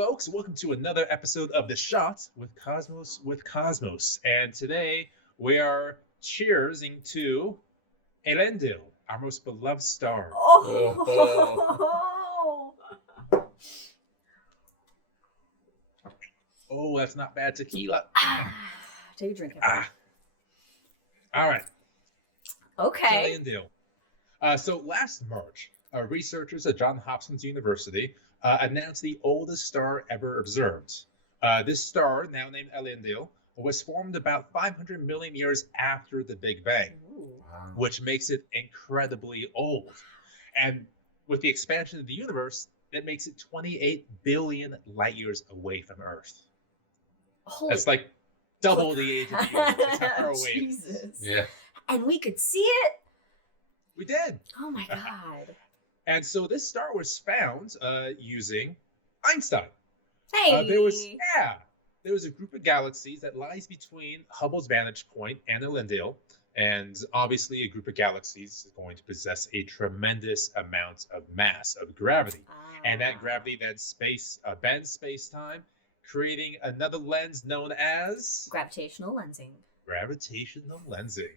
folks, welcome to another episode of The Shot with Cosmos. And today we are cheersing to Earendel, our most beloved star. Oh, that's not bad tequila. Take a drink. All right. Okay. Earendel. So last March, researchers at Johns Hopkins University announced the oldest star ever observed. This star, now named Earendel, was formed about 500 million years after the Big Bang, which makes it incredibly old. And with the expansion of the universe, that makes it 28 billion light years away from Earth. That's like double the age of the universe. That's how far away it is. Jesus. Yeah. And we could see it? We did. Oh my God. And so this star was found using Einstein. Hey. There was a group of galaxies that lies between Hubble's vantage point and Earendel, and obviously a group of galaxies is going to possess a tremendous amount of mass, of gravity. And that gravity then bends space-time, creating another lens known as Gravitational lensing. Gravitational lensing.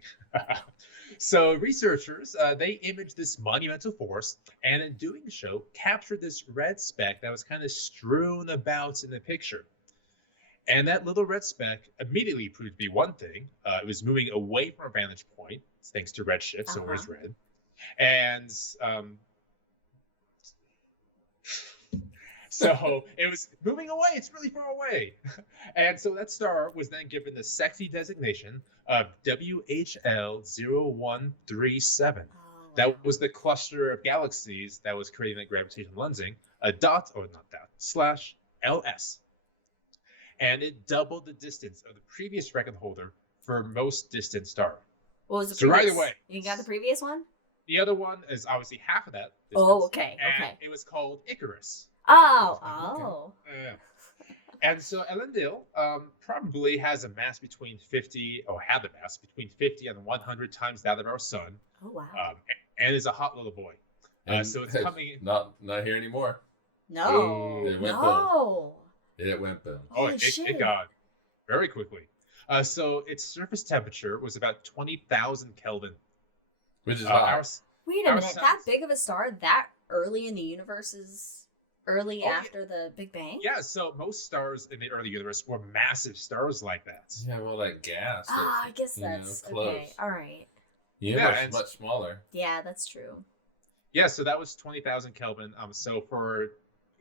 So researchers, they imaged this monumental force, and in doing so, captured this red speck that was kind of strewn about in the picture. And that little red speck immediately proved to be one thing. It was moving away from our vantage point, thanks to redshift, so it was red. And so it was moving away. It's really far away. And so that star was then given the sexy designation of WHL0137. That was the cluster of galaxies that was creating that gravitational lensing, /LS. And it doubled the distance of the previous record holder for most distant star. What was the so previous? Right away. You got the previous one? The other one is obviously half of that distance. Oh, okay. And Okay. it was called Icarus. Oh. And so Earendel probably has a mass between 50 and 100 times that of our sun. Oh, wow. And is a hot little boy. So it's coming. Not here anymore. No. It went No. It went boom. It got very quickly. So its surface temperature was about 20,000 Kelvin. Which is hot. Wait a minute. That big of a star that early in the universe is after the Big Bang? Yeah, so most stars in the early universe were massive stars like that. Yeah, well, like gas. I guess that's close. Okay. All right. The universe is much smaller. Yeah, that's true. Yeah, so that was 20,000 Kelvin. So for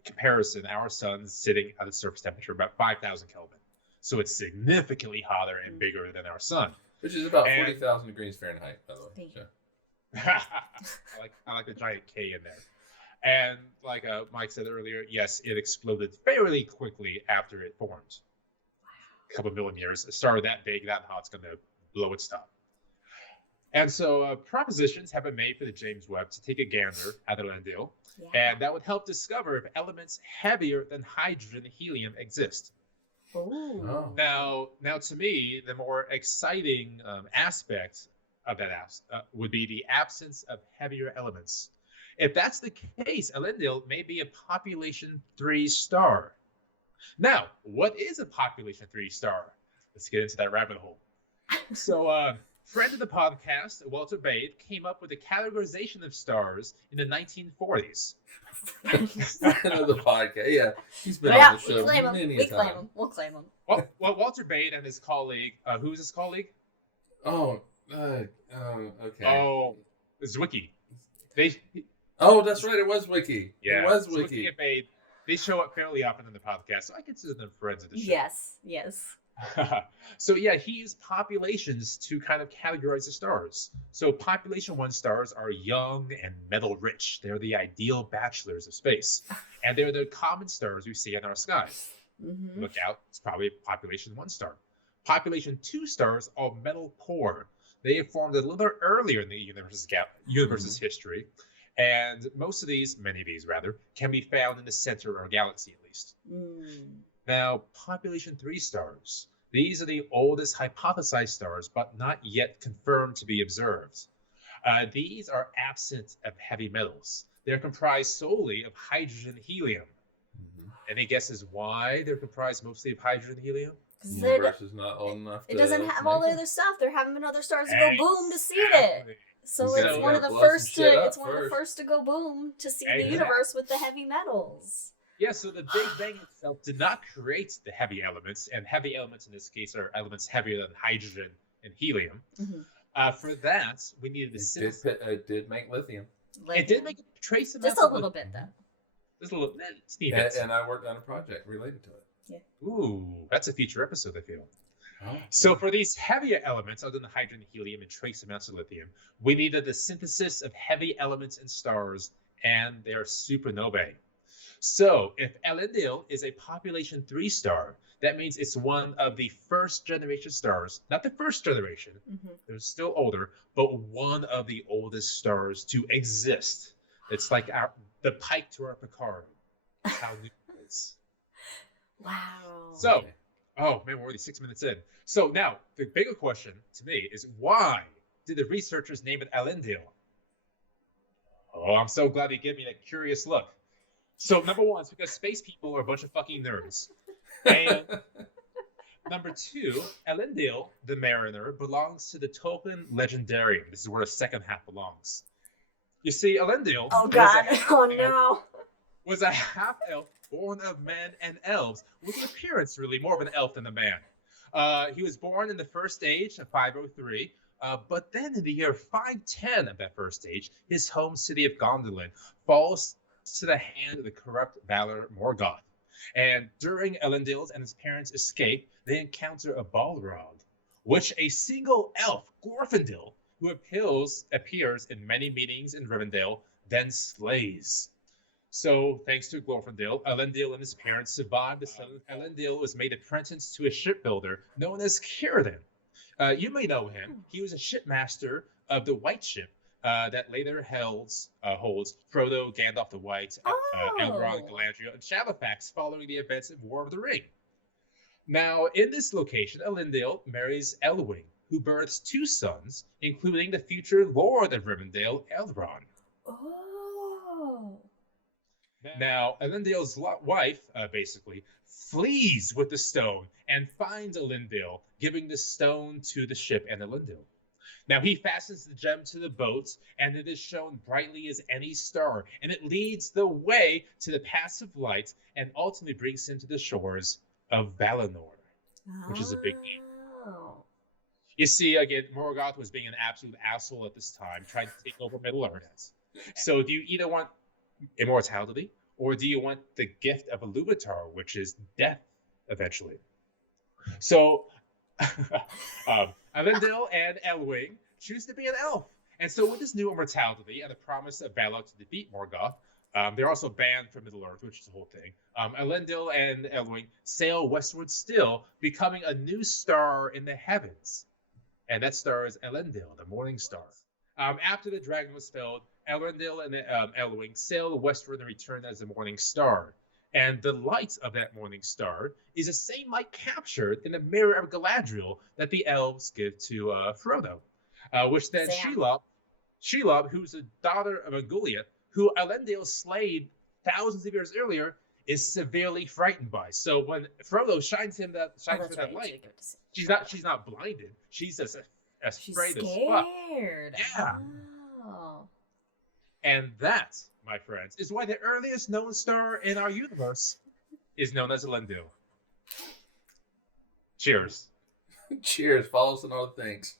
comparison, our sun's sitting at a surface temperature about 5,000 Kelvin. So it's significantly hotter and bigger than our sun. Which is about 40,000 degrees Fahrenheit, by the way. Thank you. I like the giant K in there. And like Mike said earlier, yes, it exploded fairly quickly after it formed. Wow. A couple million years. A star that big, that hot's going to blow its top. And so propositions have been made for the James Webb to take a gander at Earendel, and that would help discover if elements heavier than hydrogen and helium exist. Oh. Now, to me, the more exciting aspect of that would be the absence of heavier elements. If that's the case, Earendel may be a population 3 star. Now, what is a population 3 star? Let's get into that rabbit hole. So, friend of the podcast, Walter Bade, came up with a categorization of stars in the 1940s. Friend of the podcast, yeah. He's been on the show many times. We'll claim him. Well, Walter Bade and his colleague, who's his colleague? Okay. Oh, Zwicky. That's right. It was Wiki. Yeah, it was Zwicky Wiki. and Bade, they show up fairly often in the podcast, so I consider them friends of the show. Yes. So yeah, he used populations to kind of categorize the stars. So population 1 stars are young and metal rich. They're the ideal bachelors of space. And they're the common stars we see in our sky. Mm-hmm. Look out, it's probably population 1 star. Population 2 stars are metal poor. They have formed a little earlier in the universe's history. And many of these rather, can be found in the center of our galaxy at least. Now, population 3 stars. These are the oldest hypothesized stars, but not yet confirmed to be observed. These are absent of heavy metals. They're comprised solely of hydrogen and helium. Any guesses why they're comprised mostly of hydrogen and helium? The universe is not old enough. It doesn't have all the other stuff. There haven't been other stars to go boom to seed it. So it's one of the first to. It's one of the first to go boom to seed the universe with the heavy metals. Yeah, so the Big Bang itself did not create the heavy elements, and heavy elements in this case are elements heavier than hydrogen and helium. For that, we needed It did make lithium. It did make a trace amount. Just a little bit, though. Just a little. And I worked on a project related to it. Yeah. Ooh, that's a future episode, I feel. Oh, so for these heavier elements, other than hydrogen, helium, and trace amounts of lithium, we needed the synthesis of heavy elements in stars and their supernovae. So if Earendel is a population 3 star, that means it's one of the first generation stars, not the first generation, they're still older, but one of the oldest stars to exist. It's like the Pike to our Picard. How new it is. Wow. So, oh man, we're already 6 minutes in. So now, the bigger question to me is, why did the researchers name it Earendel? Oh, I'm so glad you gave me that curious look. So number one, it's because space people are a bunch of fucking nerds. And number two, Earendel, the mariner, belongs to the Tolkien Legendarium. This is where the second half belongs. You see, Earendel was a half-elf born of men and elves, with an appearance really more of an elf than a man. He was born in the first age of 503, but then in the year 510 of that first age, his home city of Gondolin falls to the hand of the corrupt Valar Morgoth. And during Earendel and his parents' escape, they encounter a Balrog, which a single elf, Glorfindel, who appears in many meetings in Rivendell, then slays. So, thanks to Glorfindel, Earendel and his parents survived the son of Earendel was made apprentice to a shipbuilder known as Círdan. You may know him. He was a shipmaster of the White Ship that later holds Frodo, Gandalf the White, Elrond, Galadriel, and Shadowfax following the events of War of the Ring. Now, in this location, Earendel marries Elwing, who births 2 sons, including the future Lord of Rivendell, Elrond. Oh. Now, Elendel's wife, basically, flees with the stone and finds Earendel, giving the stone to the ship and Earendel. Now, he fastens the gem to the boat, and it is shown brightly as any star, and it leads the way to the path of light and ultimately brings him to the shores of Valinor, which is a big deal. You see, again, Morgoth was being an absolute asshole at this time, trying to take over Middle-earth. So do you either want immortality, or do you want the gift of Ilúvatar, which is death, eventually? So, Earendel and Elwing choose to be an elf. And so with this new immortality and the promise of Valar to defeat Morgoth, they're also banned from Middle-earth, which is the whole thing. Earendel and Elwing sail westward still, becoming a new star in the heavens. And that star is Earendel, the morning star. After the dragon was felled, Earendel and Elwing sail westward and return as the morning star. And the light of that morning star is the same light captured in the mirror of Galadriel that the elves give to Frodo. Which then Shelob, who's the daughter of Angoliath, who Earendel slayed thousands of years earlier, is severely frightened by. So when Frodo shines her that light, she's not blinded. She's just afraid as fuck. Yeah. Oh. And that, my friends, is why the earliest known star in our universe is known as Earendel. Cheers. Cheers. Follow us on all the things.